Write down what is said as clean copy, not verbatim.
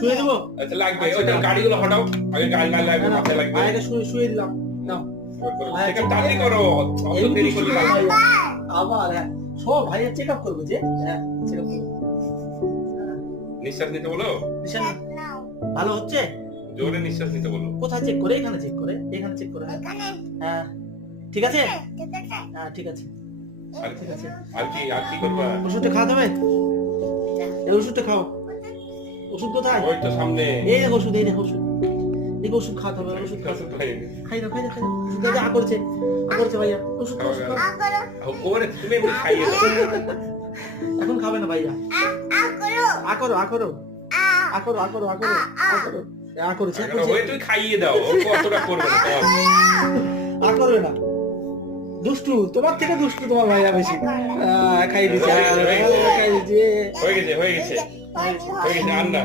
শুয়ে দেবো? আচ্ছা লাগবে, ওই গাড়িগুলো হটাও, আগে গাড়ি লাগবে, মাথায় লাগবে। ভাইয়াকে শুয়ে দিলাম, নাও। চেক আপ তাড়াতাড়ি করো, অত এই দেরি দুষ্টু করলে লাগবে। ভাইয়া। আবার হ্যাঁ, সব ভাইয়া চেক আপ করবো যে, হ্যাঁ চেক আপ করবো। নিঃশ্বাস নিতে বলো, নিশান, ভালো হচ্ছে? জোরে নিঃশ্বাস নিতে বলো। কোথায় চেক করে? এখানে চেক করে, এখানে চেক করে। হ্যাঁ ঠিক আছে, হ্যাঁ ঠিক আছে, আর ঠিক আছে। আর কি করবা? ওষুধটা খাওয়াতে হবে? এই ওষুধটা খাও। ওষুধ কোথায়? ওই তো সামনে। এই দেখো ওষুধ, এই দেখো ওষুধ। দেখো ওষুধ খাওয়াতে হবে, ওষুধ খাওয়াতে হবে। খাই দাও, খাই দাও, খাই দাও। ওষুধ দাও, আ করছে, আ করছে ভাইয়া। ওষুধ খাও, ওষুধ খাও। ওরে তুমি এমনি খাইয়ে দাও। এখন খাবে না ভাইয়া। আ করো, আ করো, আ করো, আ করো, আ করো, আ করো। আ করছে, আ করছে। ওই তুই খাইয়ে দাও, ও অতটা করবে না তোমার। আ করবে না। দুষ্টু, তোমার থেকে দুষ্টু তোমার ভাইয়া বেশি। খাই দিচ্ছে, খাই দিচ্ছে। হয়ে গেছে, হয়ে গেছে, হয়ে গেছে, আর না।